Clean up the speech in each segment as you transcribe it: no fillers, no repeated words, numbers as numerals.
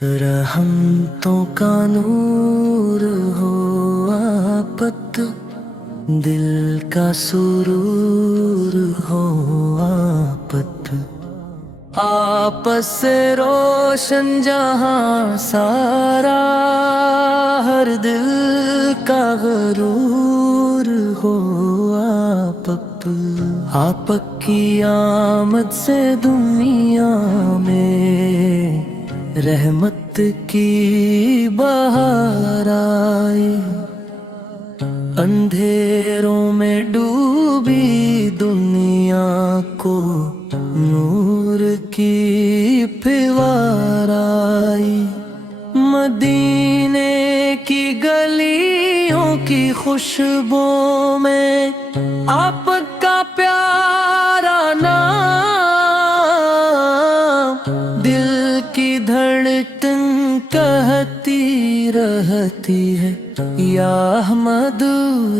रहमतों का नूर हो आपत, दिल का सुरूर हो आपत, आपस से रोशन जहां सारा, हर दिल का गरूर हो आपत। आपक की आमद से दुनिया में रहमत की बहार आई, अंधेरों में डूबी दुनिया को नूर की फुहार आई। मदीने की गलियों की खुशबू में आपका प्यारा नाम, दिल की धड़कन कहती रहती है या अहमद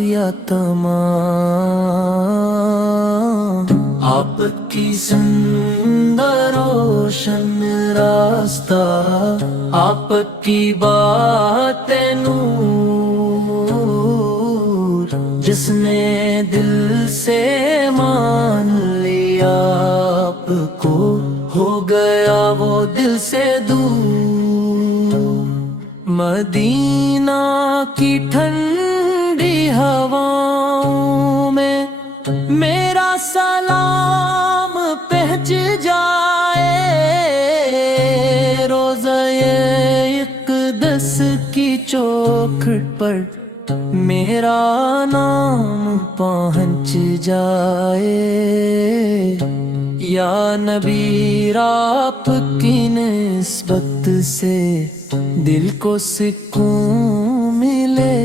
या तमाम। आपकी सुंदर रोशन रास्ता, आपकी बातें नूर, जिसने दिल से मान लिया आपको, हो गया वो दिल से दूर। मदीना की ठंडी हवाओं में मेरा सलाम पहुंच जाए, रोज़े इक़दस की चौखट पर मेरा नाम पहुंच जाए। या नबी आपकी निस्बत से दिल को सुकून मिले,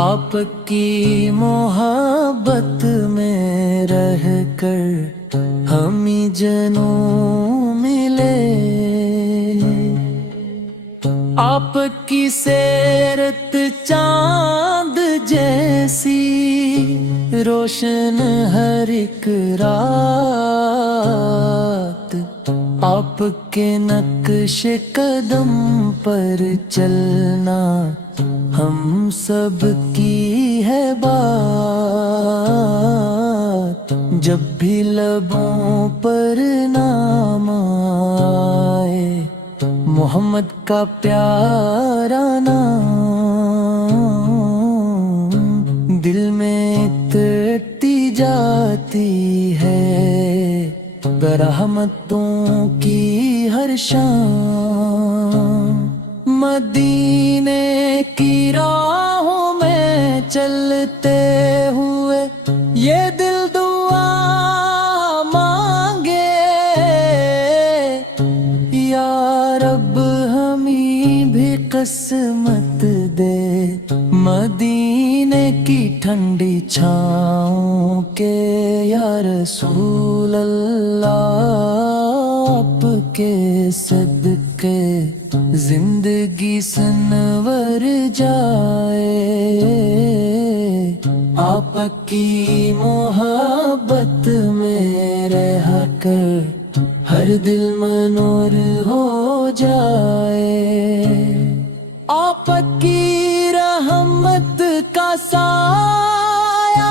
आपकी मोहब्बत में रहकर हमें जनूं मिले। आपकी सीरत चांद जैसी रोशन हर एक रात, आपके नक्श कदम पर चलना हम सब की है बात। जब भी लबों पर नाम आए मोहम्मद का प्यारा नाम, दिल में तड़ती जाती है रहमतों की हर शाम। मदीने की राहों में चलते हुए ये दिल दुआ मांगे, या रब हमें भी किस्मत दे मदीने की ठंडी छाँव के। या रसूल अल्लाह आपके सदके जिंदगी सनवर जाए, आपकी मोहब्बत में रह कर हर दिल मनोर हो जाए। आपकी रहमत का साया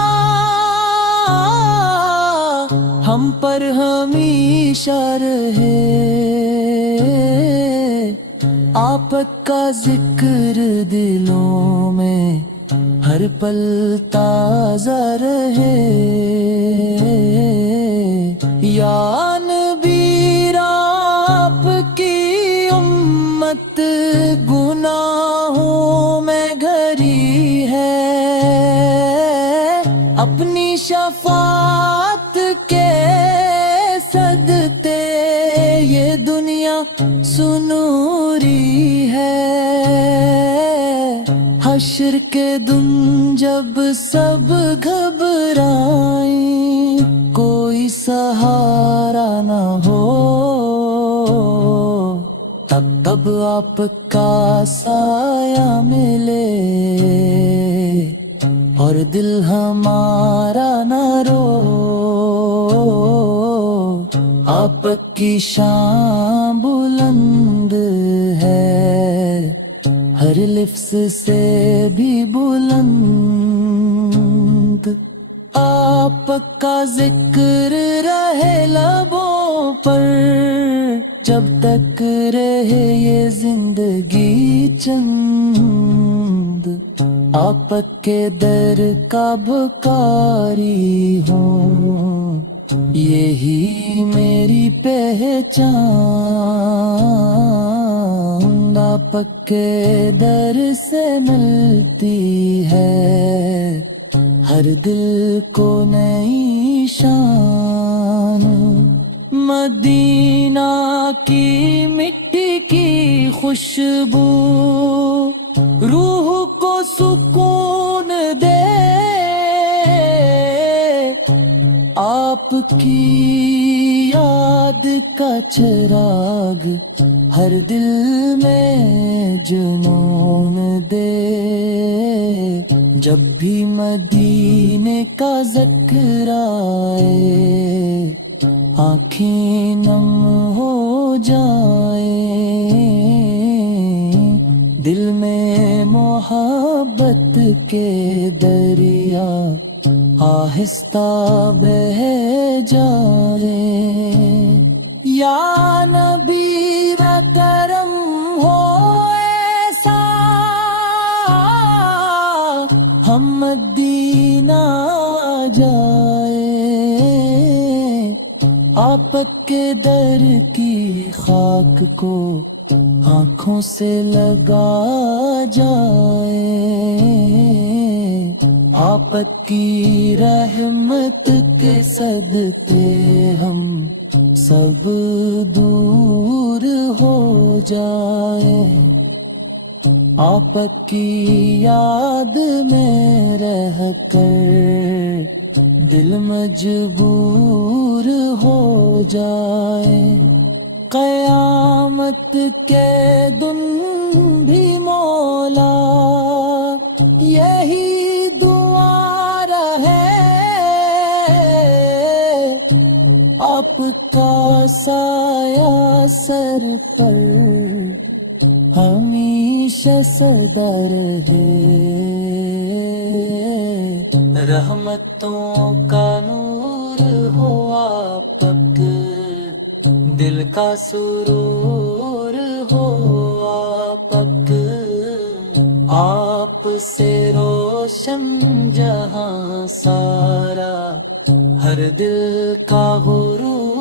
हम पर हमेशा रहे, आपका जिक्र दिलों में हर पल ताजा रहे। या नबी आपकी उम्मत गुनाहों में घरी है, अपनी शफाअत के सदते ये दुनिया सुनूरी है। हश्र के दिन जब सब घबराएं, कोई सहारा न हो, तब आपका साया मिले और दिल हमारा न रो। आपकी की शान बुलंद है, हर लिफ्स से भी बुलंद। आपका जिक्र रहे लबों पर, जब तक रहे ये जिंदगी चंद। आपके दर का भिखारी हूँ, यही मेरी पहचान। आपके दर से मिलती है हर दिल को नई शान। मदीना की मिट्टी की खुशबू रूह को सुकून दे, आपकी याद का चिराग हर दिल में जुनून दे। जब भी मदीने का जिक्र आए, आँखें नम हो जाए। दिल में मोहब्बत के दरिया आहिस्ता बह जाए। या नबी करम हो ऐसा, हम मदीना जाए। आपके दर की खाक को आँखों से लगा जाए। आपकी रहमत के सदके हम सब दूर हो जाए। आपकी याद में रह कर दिल मजबूर हो जाए। क़यामत के दिन भी मौला यही दुआ रहे, आपका साया सर पर हमेशा सदा रहे। रहमतों का नूर हो आप तक, दिल का सुरूर हो आप तक। आप से रोशन जहां सारा, हर दिल का गुरूर